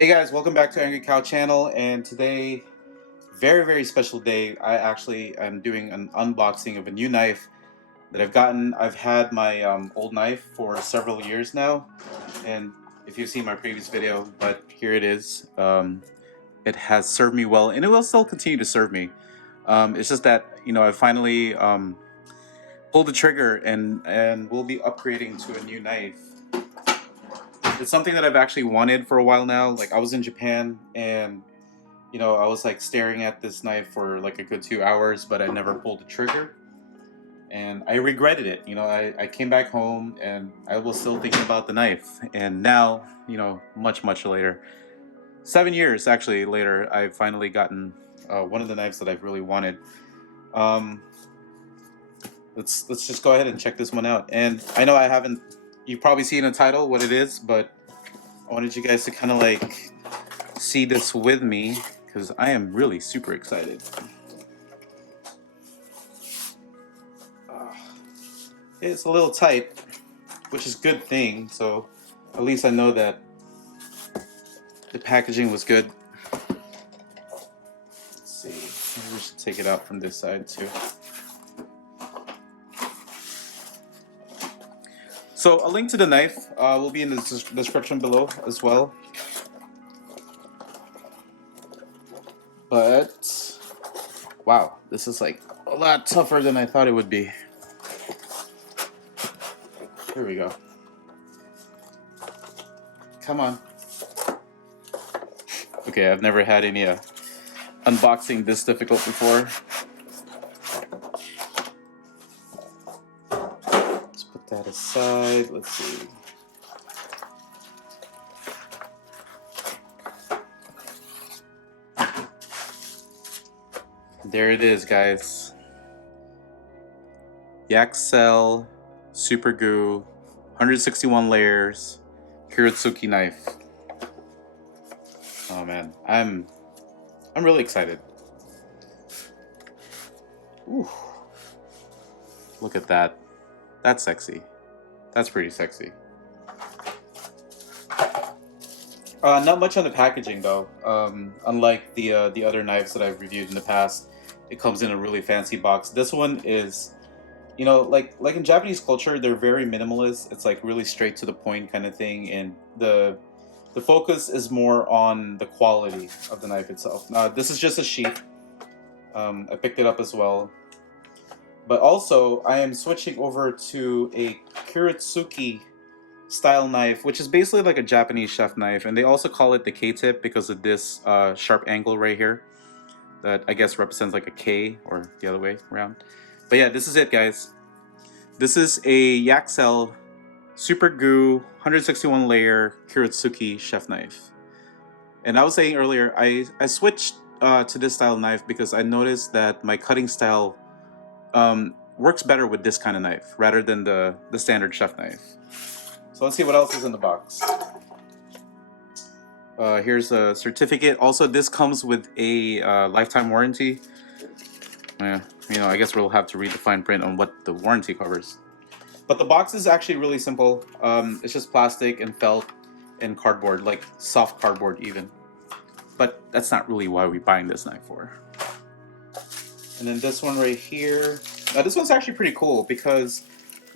Hey guys, welcome back to Angry Cow channel, and today, very special day. I actually am doing an unboxing of a new knife that I've gotten. I've had my old knife for several years now, and if you've seen my previous video, but here it is. It has served me well, and it will still continue to serve me. It's just that, I finally pulled the trigger and will be upgrading to a new knife. It's something that I've actually wanted for a while now. Like, I was in Japan and I was like staring at this knife for like a good 2 hours, but I never pulled the trigger. And I regretted it. I came back home and I was still thinking about the knife. And now, much later, 7 years actually later, I've finally gotten one of the knives that I've really wanted. Um, let's just go ahead and check this one out. And I know you've probably seen a title, what it is, but I wanted you guys to kind of like see this with me because I am really super excited. It's a little tight, which is a good thing, so at least I know that the packaging was good. Let's see, maybe we should take it out from this side too. So a link to the knife will be in the description below as well. But wow, this is like a lot tougher than I thought it would be. Here we go. Come on. Okay, I've never had any unboxing this difficult before. Let's put that aside. Let's see. There it is, guys. Yaxell Super Gou 161 layers Kiritsuke knife. Oh man, I'm really excited. Ooh. Look at that. That's sexy. That's pretty sexy. Not much on the packaging though. Unlike the other knives that I've reviewed in the past, it comes in a really fancy box. This one is, like in Japanese culture, they're very minimalist. It's like really straight to the point kind of thing, and the focus is more on the quality of the knife itself. This is just a sheath. I picked it up as well. But also, I am switching over to a Kiritsuke style knife, which is basically like a Japanese chef knife, and they also call it the K-tip because of this sharp angle right here that I guess represents like a K, or the other way around. But yeah, this is it, guys. This is a Yaxell Super Gou 161 layer Kiritsuke chef knife. And I was saying earlier, I switched to this style knife because I noticed that my cutting style works better with this kind of knife rather than the standard chef knife. So let's see what else is in the box. Here's a certificate. Also, this comes with a lifetime warranty. I guess we'll have to read the fine print on what the warranty covers. But the box is actually really simple. It's just plastic and felt and cardboard, like soft cardboard even. But that's not really why we're buying this knife for. And then this one right here. Now this one's actually pretty cool because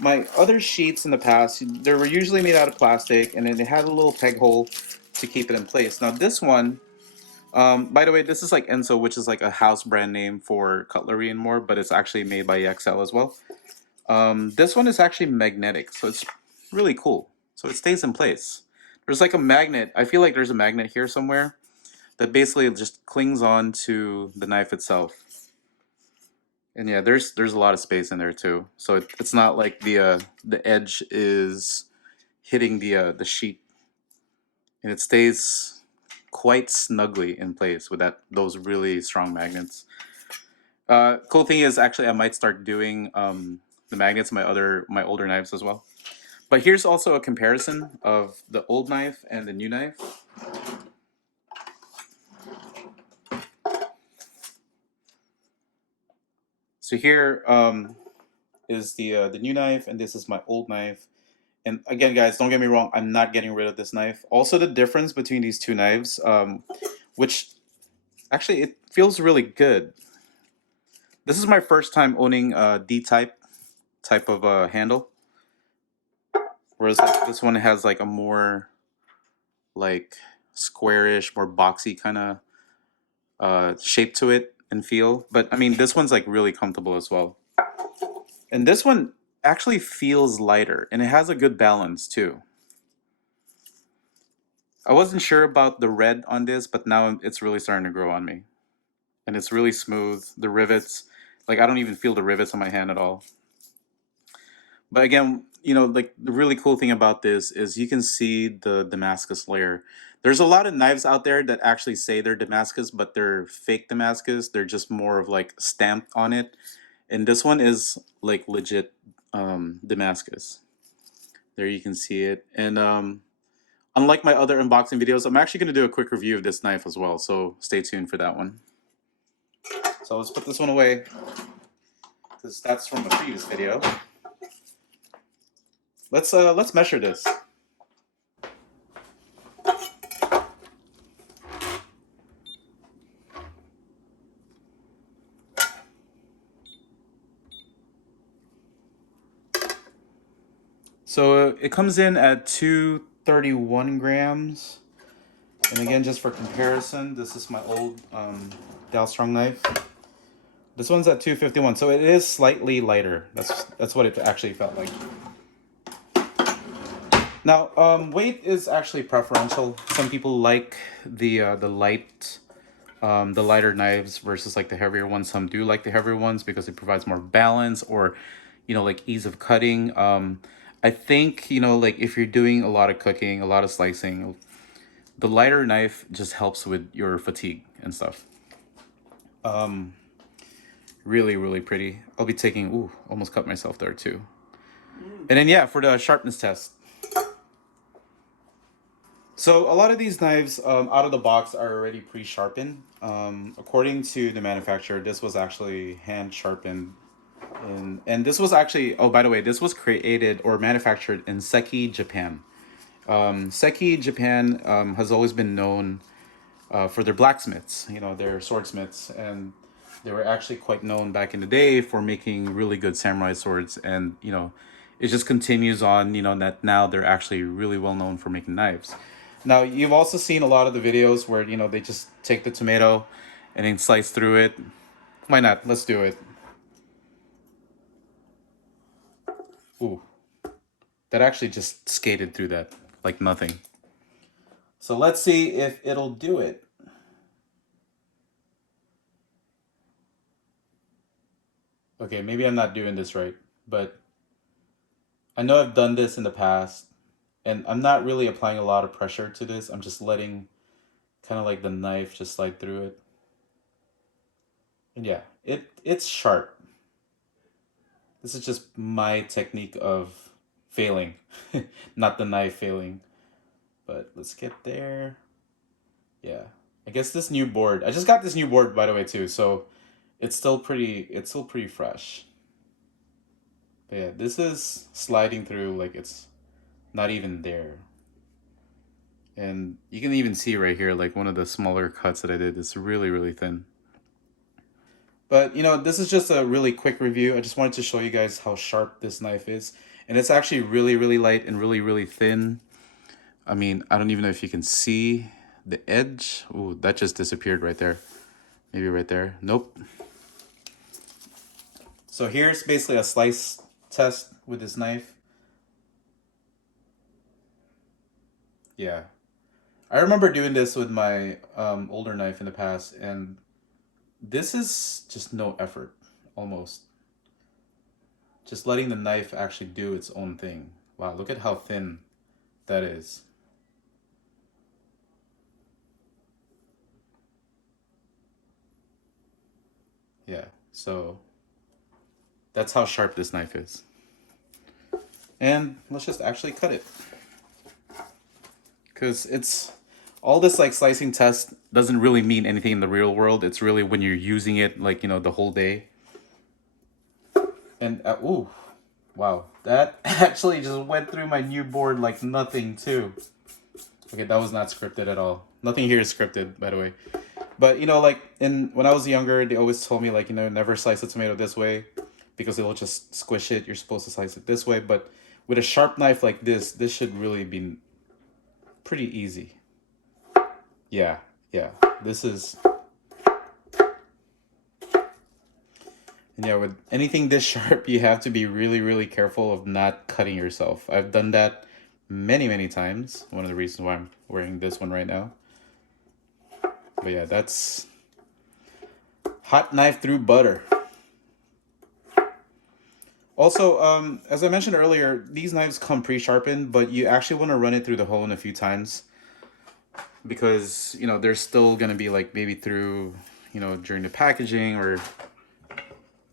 my other sheets in the past, they were usually made out of plastic, and then they had a little peg hole to keep it in place. Now this one, by the way, this is like Enso, which is like a house brand name for cutlery and more, but it's actually made by Yaxell as well. This one is actually magnetic, so it's really cool. So it stays in place. There's like a magnet. I feel like there's a magnet here somewhere that basically just clings on to the knife itself. And yeah, there's a lot of space in there too. So it's not like the edge is hitting the sheet, and it stays quite snugly in place with those really strong magnets. Cool thing is, actually, I might start doing the magnets in my older knives as well. But here's also a comparison of the old knife and the new knife. So here is the new knife, and this is my old knife. And again, guys, don't get me wrong, I'm not getting rid of this knife. Also, the difference between these two knives, which actually it feels really good. This is my first time owning a type of handle, whereas like, this one has like a more like squarish, more boxy kind of shape to it and feel. But I mean, this one's like really comfortable as well. And this one actually feels lighter, and it has a good balance too. I wasn't sure about the red on this, but now it's really starting to grow on me. And it's really smooth. The rivets, like I don't even feel the rivets on my hand at all. But again, you know, like the really cool thing about this is you can see the Damascus layer. There's a lot of knives out there that actually say they're Damascus, but they're fake Damascus. They're just more of like stamped on it. And this one is like legit Damascus. There you can see it. And unlike my other unboxing videos, I'm actually going to do a quick review of this knife as well. So stay tuned for that one. So let's put this one away, because that's from a previous video. Let's measure this. So it comes in at 231 grams. And again, just for comparison, this is my old Dalstrong knife. This one's at 251, so it is slightly lighter. That's what it actually felt like. Now, weight is actually preferential. Some people like the lighter knives versus like the heavier ones. Some do like the heavier ones because it provides more balance or, you know, like ease of cutting. I think, you know, like if you're doing a lot of cooking, a lot of slicing, the lighter knife just helps with your fatigue and stuff. Really, really pretty. I'll be taking, ooh, almost cut myself there too. And then yeah, for the sharpness test. So a lot of these knives out of the box are already pre-sharpened. According to the manufacturer, this was actually hand sharpened. And this was actually, oh, by the way, this was created or manufactured in Seki, Japan. Seki, Japan has always been known for their blacksmiths, you know, their swordsmiths. And they were actually quite known back in the day for making really good samurai swords. And, you know, it just continues on, you know, that now they're actually really well known for making knives. Now, you've also seen a lot of the videos where, you know, they just take the tomato and then slice through it. Why not? Let's do it. Ooh. That actually just skated through that like nothing. So let's see if it'll do it. Okay, maybe I'm not doing this right, but I know I've done this in the past, and I'm not really applying a lot of pressure to this. I'm just letting kind of like the knife just slide through it. And yeah, it's sharp. This is just my technique of failing, not the knife failing. But let's get there. Yeah. I guess this new board, I just got this new board by the way too, so it's still pretty fresh. But yeah, this is sliding through like it's not even there. And you can even see right here, like one of the smaller cuts that I did, it's really, really thin. But, you know, this is just a really quick review. I just wanted to show you guys how sharp this knife is. And it's actually really, really light and really, really thin. I mean, I don't even know if you can see the edge. Ooh, that just disappeared right there. Maybe right there. Nope. So here's basically a slice test with this knife. Yeah. I remember doing this with my older knife in the past, and this is just no effort, almost. Just letting the knife actually do its own thing. Wow, look at how thin that is. Yeah, so that's how sharp this knife is. And let's just actually cut it. Because it's all this like slicing test doesn't really mean anything in the real world. It's really when you're using it like, you know, the whole day. And ooh, Wow, that actually just went through my new board like nothing too. Okay, that was not scripted at all. Nothing here is scripted, by the way. But, you know, like, when I was younger, they always told me, like, you know, never slice a tomato this way because it'll just squish it. You're supposed to slice it this way. But with a sharp knife like this should really be pretty easy. Yeah, this is... And yeah, with anything this sharp, you have to be really, really careful of not cutting yourself. I've done that many, many times. One of the reasons why I'm wearing this one right now. But yeah, that's hot knife through butter. Also, as I mentioned earlier, these knives come pre-sharpened, but you actually want to run it through the hone a few times because, you know, there's still going to be like maybe through, you know, during the packaging or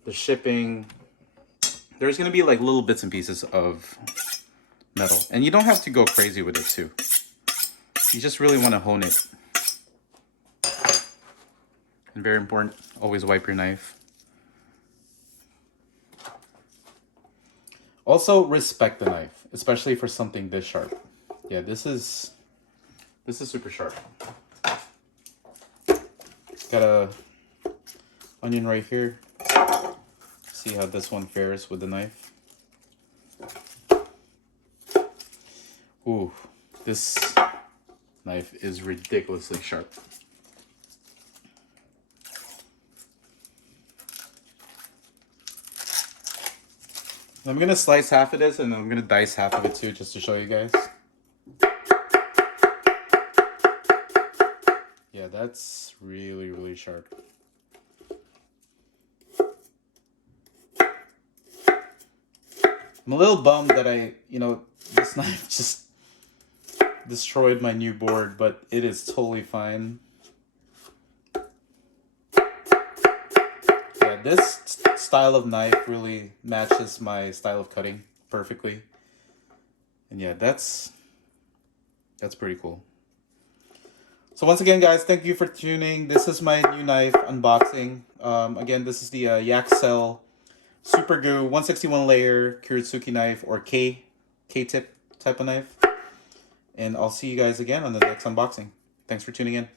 the shipping, there's going to be like little bits and pieces of metal. And you don't have to go crazy with it too. You just really want to hone it. And very important, always wipe your knife. Also, respect the knife, especially for something this sharp. Yeah, this is super sharp. Got a onion right here. See how this one fares with the knife. Ooh, this knife is ridiculously sharp. I'm gonna slice half of this and I'm gonna dice half of it too, just to show you guys. Yeah, that's really, really sharp. I'm a little bummed that this knife just destroyed my new board, but it is totally fine. Yeah, this style of knife really matches my style of cutting perfectly. And yeah, that's pretty cool. So once again, guys, thank you for tuning. This is my new knife unboxing. Again, this is the Yaxell Super Gou 161 layer Kiritsuke knife, or K-tip type of knife. And I'll see you guys again on the next unboxing. Thanks for tuning in.